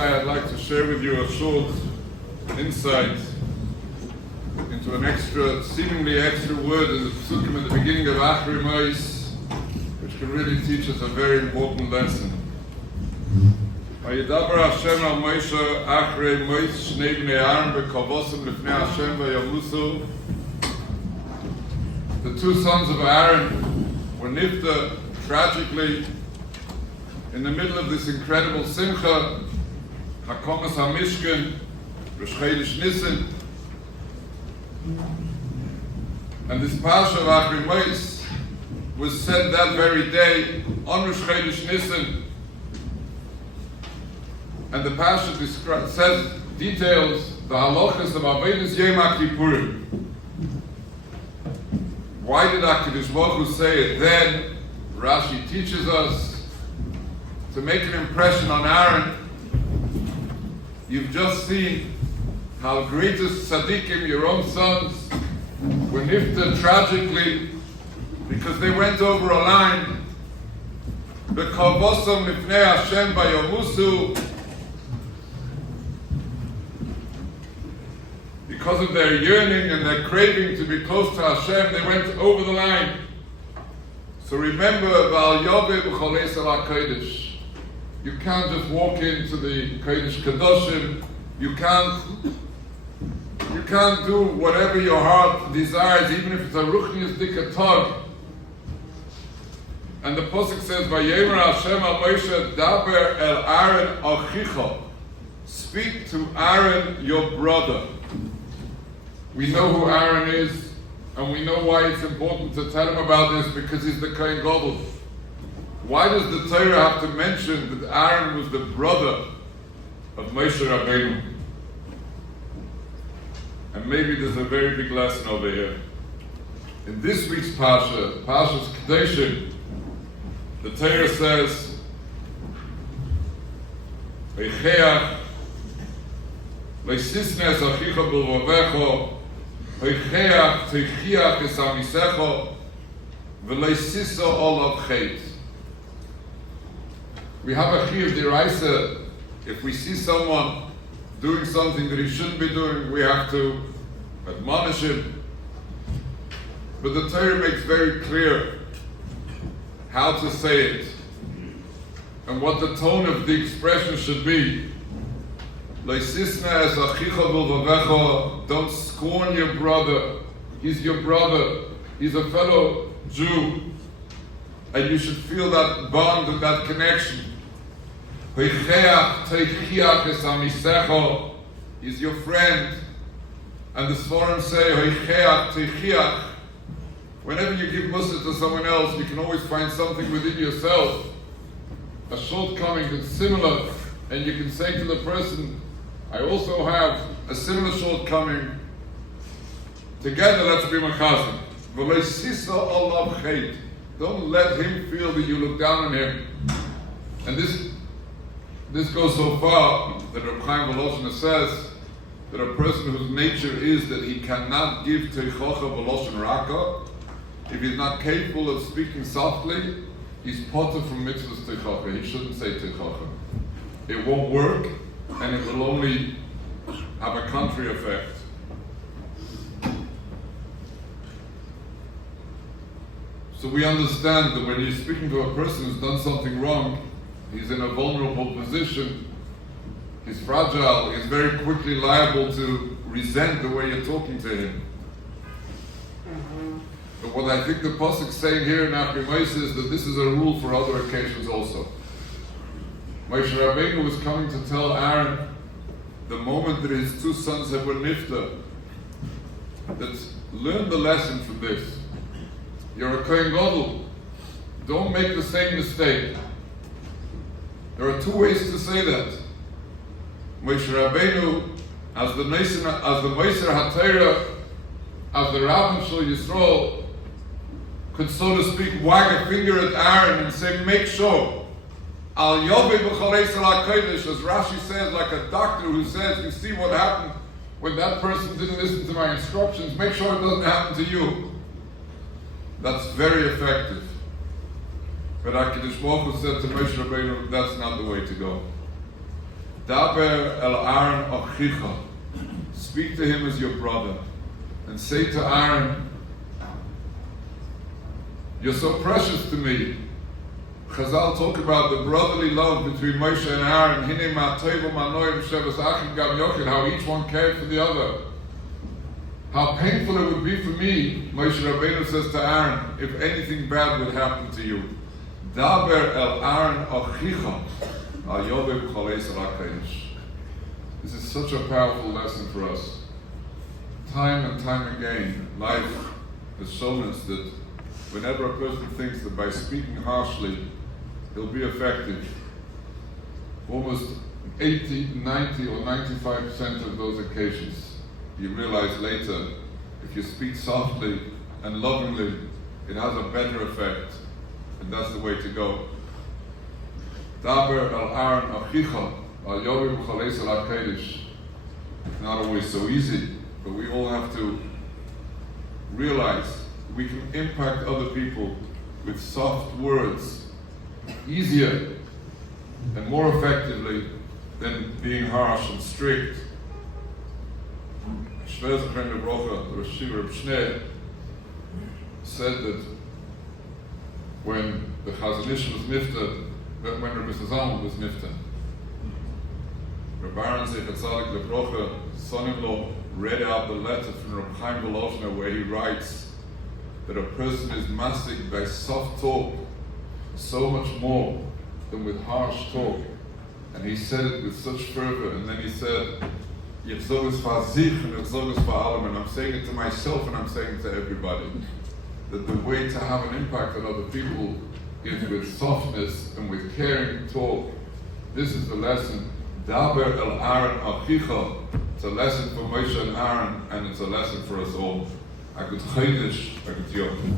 I'd like to share with you a short insight into an seemingly extra word in the psukim at the beginning of Achich Mois, which can really teach us a very important lesson. Vayidaber Hashem al Moshe Achrei Mois Shnei Bnei Aaron b'kavosim lifnei Hashem vayamusu. The two sons of Aaron were nifta tragically in the middle of this incredible simcha, Hakomas HaMishkan, Rosh Chodesh Nisan. And this parsha of Achich Mois was said that very day on Rosh Chodesh Nisan. And the parsha details the halachas of Avodas Yom HaKippurim. Why did HaKadosh Baruch Hu say it then? Rashi teaches us to make an impression on Aaron. You've just seen how greatest tzaddikim, your own sons, were nifta tragically because they went over a line. B'kavosam lifnei Hashem vayomusu. Because of their yearning and their craving to be close to Hashem, they went over the line. So remember, Val Yoveh b'cholei Salah Kodesh. You can't just walk into the Kodesh Kadoshim. You can't do whatever your heart desires, even if it's a ruchnius dikatog. And the pasuk says, "Vayemer Hashem al Moshe daber el Aaron Achicha." Speak to Aaron, your brother. We know who Aaron is, and we know why it's important to tell him about this, because he's the Kohen Gadol. Why does the Torah have to mention that Aaron was the brother of Moshe Rabbeinu? And maybe there's a very big lesson over here. In this week's Parsha, Parsha's Kedoshim, the Torah says, Eicheach, leisisnes achicha b'lvavecho, Eicheach teichiach es amisecho, v'leisiso olav chet. We have a chiyuv deraisa. If we see someone doing something that he shouldn't be doing, we have to admonish him. But the Torah makes very clear how to say it and what the tone of the expression should be. Leisisna es achicha b'lvavecho. Don't scorn your brother. He's your brother. He's a fellow Jew. And you should feel that bond and that connection. He's your friend. And the Sforim say, whenever you give musser to someone else, you can always find something within yourself, a shortcoming that's similar, and you can say to the person, I also have a similar shortcoming. Together, let's be machazim. Don't let him feel that you look down on him. And this goes so far that Reb Chaim Voloshin says that a person whose nature is that he cannot give teichocha Voloshin raka, if he's not capable of speaking softly, he's potter from mitzvahs teichocha. He shouldn't say teichocha. It won't work, and it will only have a contrary effect. So we understand that when you're speaking to a person who's done something wrong, he's in a vulnerable position, he's fragile, he's very quickly liable to resent the way you're talking to him. But what I think the pasuk's saying here in Achich Mois is that this is a rule for other occasions also. Moshe Rabbeinu was coming to tell Aaron the moment that his two sons were nifta, that learn the lesson from this. You're a Kohen Gadol. Don't make the same mistake. There are two ways to say that. Moshe Rabbeinu, as the musser HaTorah, as the Rabbin Shel Yisrael, could, so to speak, wag a finger at Aaron and say, make sure. Al Yoveh b'cholei Salah Kodesh, as Rashi says, like a doctor who says, you see what happened when that person didn't listen to my instructions, make sure it doesn't happen to you. That's very effective. But HaKadosh Baruch Hu said to Moshe Rabbeinu, that's not the way to go. Daber el Aaron Achicha. Speak to him as your brother. And say to Aaron, you're so precious to me. Chazal talk about the brotherly love between Moshe and Aaron. Hine ma toivo ma noim shevas achim gam yochid. How each one cared for the other. How painful it would be for me, Moshe Rabbeinu says to Aaron, if anything bad would happen to you. Daber el Aaron Achicha al yovim choleis ha'kodesh. This is such a powerful lesson for us. Time and time again, life has shown us that whenever a person thinks that by speaking harshly, he'll be effective, almost 80, 90 or 95% of those occasions, you realize later, if you speak softly and lovingly, it has a better effect, and that's the way to go. Daber al Aaron Achicha al yovim choleis ha'kodesh. It's not always so easy, but we all have to realize we can impact other people with soft words easier and more effectively than being harsh and strict. Shvez Achim Bracha, the Rosh Hashanah, said that when the Chazon Ish was nifta, when Rabbi Zalman was nifta, Rabbi Aharon Zecher Tzadik Lebrocha, son-in-law, read out the letter from Rabbi Chaim Volozhner where he writes that a person is masig by soft talk so much more than with harsh talk. And he said it with such fervor, and then he said, "Ich sage es für sich und ich sage es für alle," and I'm saying it to myself and I'm saying it to everybody, that the way to have an impact on other people is with softness and with caring talk. This is the lesson. Daber el Aaron Achicha. It's a lesson for Moshe and Aaron, and it's a lesson for us all. A good Chodesh, a good Yom.